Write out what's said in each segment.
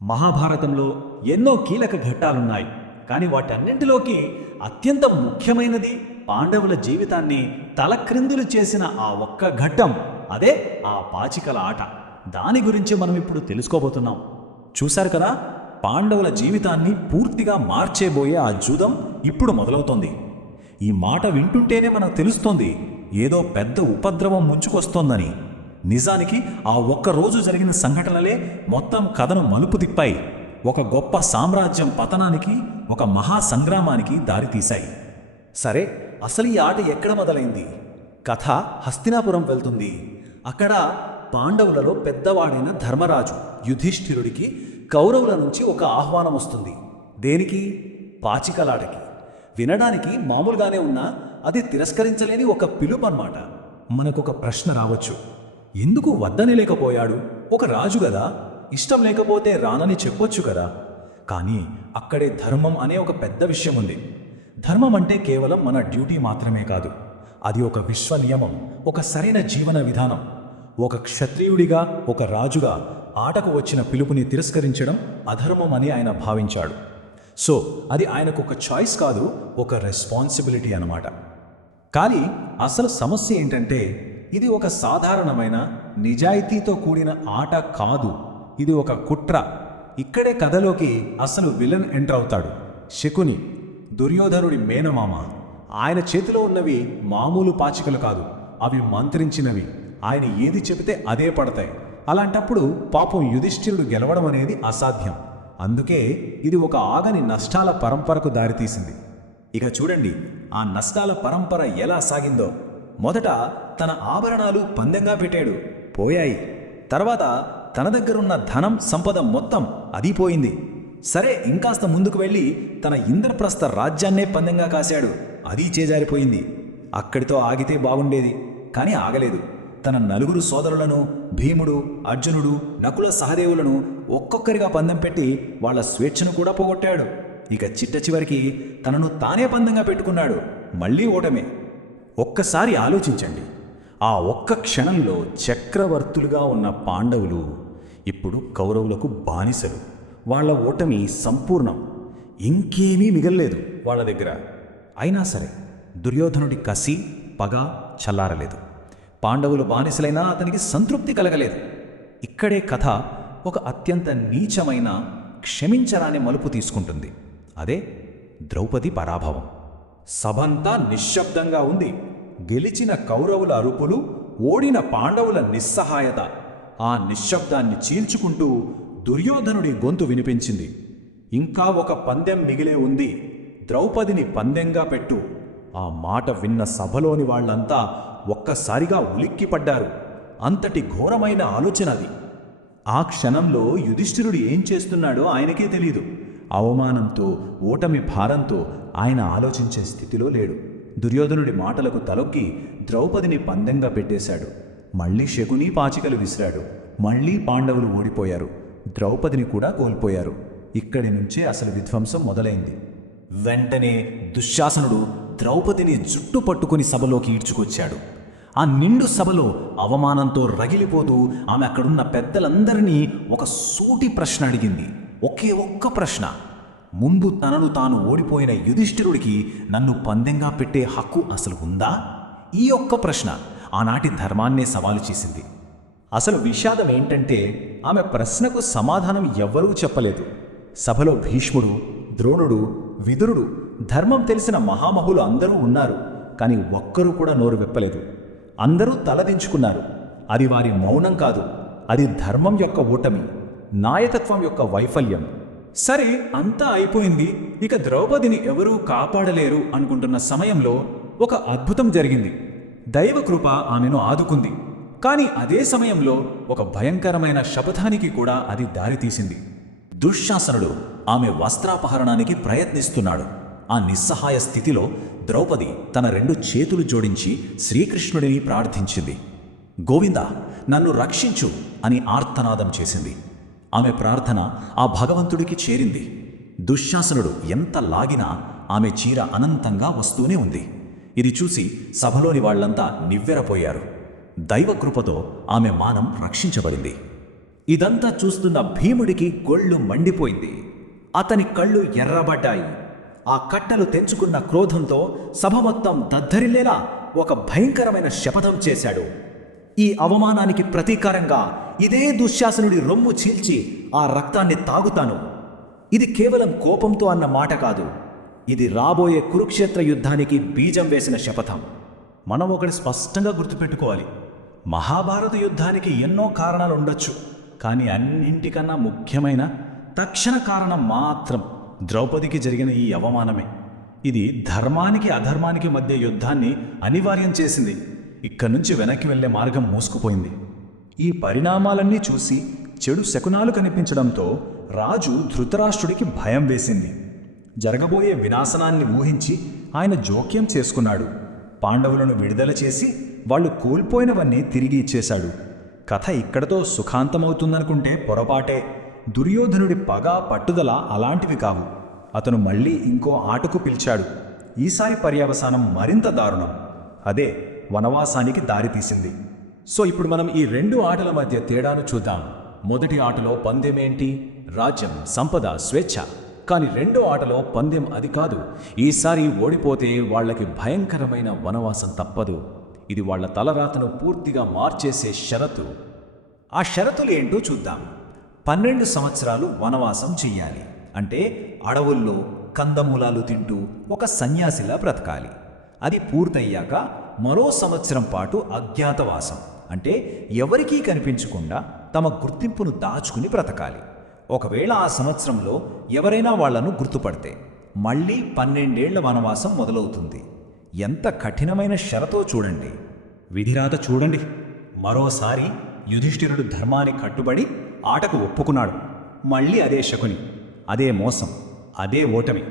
మహాభారతంలో ఎన్నో కీలక ఘట్టాలున్నాయి. కానీ వాటన్నింటిలోకి అత్యంత ముఖ్యమైనది పాండవుల జీవితాన్ని తలక్రిందులు చేసిన ఆ ఒక్క ఘట్టం, అదే ఆ పాచికల ఆట. దాని గురించి మనం ఇప్పుడు తెలుసుకోబోతున్నాం. చూశారు కదా, పాండవుల జీవితాన్ని పూర్తిగా మార్చేబోయే ఆ జూదం ఇప్పుడు మొదలవుతోంది. ఈ మాట వింటుంటేనే మనకు తెలుస్తోంది ఏదో పెద్ద ఉపద్రవం ముంచుకొస్తోందని. నిజానికి ఆ ఒక్కరోజు జరిగిన సంఘటనలే మొత్తం కథను మలుపు తిప్పాయి. ఒక గొప్ప సామ్రాజ్యం పతనానికి, ఒక మహా సంగ్రామానికి దారితీశాయి. సరే, అసలు ఈ ఆట ఎక్కడ మొదలైంది? కథ హస్తినాపురం వెళ్తుంది. అక్కడ పాండవులలో పెద్దవాడైన ధర్మరాజు యుధిష్ఠిరుడికి కౌరవుల నుంచి ఒక ఆహ్వానం వస్తుంది. దేనికి? పాచికలాటకి. వినడానికి మామూలుగానే ఉన్నా అది తిరస్కరించలేని ఒక పిలుపు అన్నమాట. మనకొక ప్రశ్న రావచ్చు, ఎందుకు వద్దని లేకపోయాడు? ఒక రాజు గదా, ఇష్టం లేకపోతే రానని చెప్పొచ్చు కదా. కానీ అక్కడే ధర్మం అనే ఒక పెద్ద విషయం ఉంది. ధర్మం అంటే కేవలం మన డ్యూటీ మాత్రమే కాదు, అది ఒక విశ్వ నియమం, ఒక సరైన జీవన విధానం. ఒక క్షత్రియుడిగా, ఒక రాజుగా ఆటకు వచ్చిన పిలుపుని తిరస్కరించడం అధర్మం అని ఆయన భావించాడు. సో అది ఆయనకు ఒక చాయిస్ కాదు, ఒక రెస్పాన్సిబిలిటీ అన్నమాట. కానీ అసలు సమస్య ఏంటంటే, ఇది ఒక సాధారణమైన నిజాయితీతో కూడిన ఆట కాదు, ఇది ఒక కుట్ర. ఇక్కడే కథలోకి అసలు విలన్ ఎంటర్ అవుతాడు. శకుని, దుర్యోధనుడి మేనమామ. ఆయన చేతిలో ఉన్నవి మామూలు పాచికలు కాదు, అవి మంత్రించినవి. ఆయన ఏది చెబితే అదే పడతాయి. అలాంటప్పుడు పాపం యుధిష్ఠిరుడు గెలవడం అనేది అసాధ్యం. అందుకే ఇది ఒక ఆగని నష్టాల పరంపరకు దారితీసింది. ఇక చూడండి ఆ నష్టాల పరంపర ఎలా సాగిందో. మొదట తన ఆభరణాలు పందెంగా పెట్టాడు, పోయాయి. తర్వాత తన దగ్గరున్న ధనం, సంపద మొత్తం అది పోయింది. సరే, ఇంకాస్త ముందుకు వెళ్ళి తన ఇంద్రప్రస్థ రాజ్యాన్నే పందెంగా కాశాడు, అది చేజారిపోయింది. అక్కడితో ఆగితే బాగుండేది, కానీ ఆగలేదు. తన నలుగురు సోదరులను, భీముడు, అర్జునుడు, నకుల సహదేవులను ఒక్కొక్కరిగా పందెం పెట్టి వాళ్ళ స్వేచ్ఛను కూడా పోగొట్టాడు. ఇక చిట్ట చివరికి తనను తానే పందెంగా పెట్టుకున్నాడు. మళ్ళీ ఓటమే. ఒక్కసారి ఆలోచించండి, ఆ ఒక్క క్షణంలో చక్రవర్తులుగా ఉన్న పాండవులు ఇప్పుడు కౌరవులకు బానిసలు. వాళ్ళ ఓటమి సంపూర్ణం, ఇంకేమీ మిగల్లేదు వాళ్ళ దగ్గర. అయినా సరే దుర్యోధనుడి కసి, పగ చల్లారలేదు. పాండవులు బానిసలైనా అతనికి సంతృప్తి కలగలేదు. ఇక్కడే కథ ఒక అత్యంత నీచమైన, క్షమించరాని మలుపు తీసుకుంటుంది. అదే ద్రౌపది పరాభవం. సభంతా నిశ్శబ్దంగా ఉంది. గెలిచిన కౌరవుల అరుపులు, ఓడిన పాండవుల నిస్సహాయత. ఆ నిశ్శబ్దాన్ని చీల్చుకుంటూ దుర్యోధనుడి గొంతు వినిపించింది, ఇంకా ఒక పందెం మిగిలే ఉంది, ద్రౌపదిని పందెంగా పెట్టు. ఆ మాట విన్న సభలోని వాళ్లంతా ఒక్కసారిగా ఉలిక్కిపడ్డారు. అంతటి ఘోరమైన ఆలోచన అది. ఆ క్షణంలో యుధిష్ఠిరుడు ఏం చేస్తున్నాడో ఆయనకే తెలీదు. అవమానంతో, ఓటమి భారంతో ఆయన ఆలోచించే స్థితిలో లేడు. దుర్యోధనుడి మాటలకు తలొక్కి ద్రౌపదిని పందెంగా పెట్టేశాడు. మళ్ళీ శకుని పాచికలు విసిరాడు. మళ్ళీ పాండవులు ఓడిపోయారు, ద్రౌపదిని కూడా కోల్పోయారు. ఇక్కడి నుంచే అసలు విధ్వంసం మొదలైంది. వెంటనే దుశ్శాసనుడు ద్రౌపదిని జుట్టు పట్టుకుని సభలోకి ఈడ్చుకొచ్చాడు. ఆ నిండు సభలో అవమానంతో రగిలిపోతూ ఆమె అక్కడున్న పెద్దలందరినీ ఒక సూటి ప్రశ్న అడిగింది. ఒకే ఒక్క ప్రశ్న. ముందు తనను తాను ఓడిపోయిన యుధిష్ఠిరుడికి నన్ను పందెంగా పెట్టే హక్కు అసలు ఉందా? ఈ ఒక్క ప్రశ్న ఆనాటి ధర్మాన్నే సవాలు చేసింది. అసలు విషాదం ఏంటంటే, ఆమె ప్రశ్నకు సమాధానం ఎవ్వరూ చెప్పలేదు. సభలో భీష్ముడు, ద్రోణుడు, విదురుడు, ధర్మం తెలిసిన మహామహులు అందరూ ఉన్నారు. కానీ ఒక్కరూ కూడా నోరు విప్పలేదు. అందరూ తలదించుకున్నారు. అది వారి మౌనం కాదు, అది ధర్మం యొక్క ఓటమి, నాయకత్వం యొక్క వైఫల్యం. సరే, అంతా అయిపోయింది, ఇక ద్రౌపదిని ఎవరూ కాపాడలేరు అనుకుంటున్న సమయంలో ఒక అద్భుతం జరిగింది. దైవకృప ఆమెను ఆదుకుంది. కానీ అదే సమయంలో ఒక భయంకరమైన శపథానికి కూడా అది దారితీసింది. దుశ్శాసనుడు ఆమె వస్త్రాపహరణానికి ప్రయత్నిస్తున్నాడు. ఆ నిస్సహాయ స్థితిలో ద్రౌపది తన 2 చేతులు జోడించి శ్రీకృష్ణుడిని ప్రార్థించింది. గోవిందా, నన్ను రక్షించు అని ఆర్తనాదం చేసింది. ఆమె ప్రార్థన ఆ భగవంతుడికి చేరింది. దుశ్శాసనుడు ఎంత లాగినా ఆమె చీర అనంతంగా వస్తూనే ఉంది. ఇది చూసి సభలోని వాళ్లంతా నివ్వెరపోయారు. దైవకృపతో ఆమె మానం రక్షించబడింది. ఇదంతా చూస్తున్న భీముడికి గొళ్ళు మండిపోయింది. అతని కళ్ళు ఎర్రబడ్డాయి. ఆ కట్టలు తెంచుకున్న క్రోధంతో సభ మొత్తం దద్దరిల్లేలా ఒక భయంకరమైన శపథం చేశాడు. ఈ అవమానానికి ప్రతీకారంగా ఇదే దుశ్శాసనుడి రొమ్ము చీల్చి ఆ రక్తాన్ని తాగుతాను. ఇది కేవలం కోపంతో అన్న మాట కాదు, ఇది రాబోయే కురుక్షేత్ర యుద్ధానికి బీజం వేసిన శపథం. మనం ఒకటి స్పష్టంగా గుర్తుపెట్టుకోవాలి, మహాభారత యుద్ధానికి ఎన్నో కారణాలు ఉండొచ్చు, కానీ అన్నింటికన్నా ముఖ్యమైన తక్షణ కారణం మాత్రం ద్రౌపదికి జరిగిన ఈ అవమానమే. ఇది ధర్మానికి అధర్మానికి మధ్య యుద్ధాన్ని అనివార్యం చేసింది. ఇక్కడి నుంచి వెనక్కి వెళ్లే మార్గం మూసుకుపోయింది. ఈ పరిణామాలన్నీ చూసి చెడు శకునాలు కనిపించడంతో రాజు ధృతరాష్ట్రుడికి భయం వేసింది. జరగబోయే వినాశనాన్ని ఊహించి ఆయన జోక్యం చేసుకున్నాడు. పాండవులను విడుదల చేసి వాళ్ళు కోల్పోయినవన్నీ తిరిగి ఇచ్చేశాడు. కథ ఇక్కడతో సుఖాంతమవుతుందనుకుంటే పొరపాటే. దుర్యోధనుడి పగ పట్టుదల అలాంటివి కావు. అతను మళ్ళీ ఇంకో ఆటకు పిలిచాడు. ఈసారి పర్యవసానం మరింత దారుణం. అదే వనవాసానికి దారితీసింది. సో ఇప్పుడు మనం ఈ రెండు ఆటల మధ్య తేడాను చూద్దాం. మొదటి ఆటలో పందెమేంటి? రాజ్యం, సంపద, స్వేచ్ఛ. కానీ రెండో ఆటలో పందెం అది కాదు. ఈసారి ఓడిపోతే వాళ్లకి భయంకరమైన వనవాసం తప్పదు. ఇది వాళ్ల తలరాతను పూర్తిగా మార్చేసే షరతు. ఆ షరతులు ఏంటో చూద్దాం. 12 సంవత్సరాలు వనవాసం చెయ్యాలి. అంటే అడవుల్లో కందమూలాలు తింటూ ఒక సన్యాసిలా బ్రతకాలి. అది పూర్తయ్యాక మరో సంవత్సరం పాటు అజ్ఞాతవాసం. అంటే ఎవరికీ కనిపించకుండా తమ గుర్తింపును దాచుకుని బ్రతకాలి. ఒకవేళ ఆ సంవత్సరంలో ఎవరైనా వాళ్లను గుర్తుపడితే మళ్ళీ 12 ఏళ్ల వనవాసం మొదలవుతుంది. ఎంత కఠినమైన షరతో చూడండి. విధిరాత చూడండి. మరోసారి యుధిష్ఠిరుడు ధర్మానికి కట్టుబడి ఆటకు ఒప్పుకున్నాడు. మళ్ళీ అదే శకుని, అదే మోసం, అదే ఓటమి.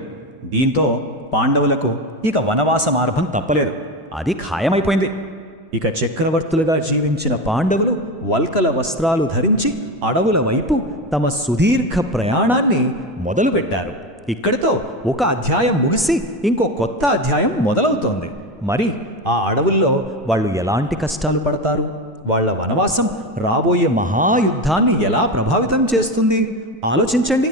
దీంతో పాండవులకు ఇక వనవాస మార్గం తప్పలేదు. అది ఖాయమైపోయింది. ఇక చక్రవర్తులుగా జీవించిన పాండవులు వల్కల వస్త్రాలు ధరించి అడవుల వైపు తమ సుదీర్ఘ ప్రయాణాన్ని మొదలుపెట్టారు. ఇక్కడితో ఒక అధ్యాయం ముగిసి ఇంకో కొత్త అధ్యాయం మొదలవుతోంది. మరి ఆ అడవుల్లో వాళ్ళు ఎలాంటి కష్టాలు పడతారు? వాళ్ల వనవాసం రాబోయే మహాయుద్ధాన్ని ఎలా ప్రభావితం చేస్తుంది? ఆలోచించండి.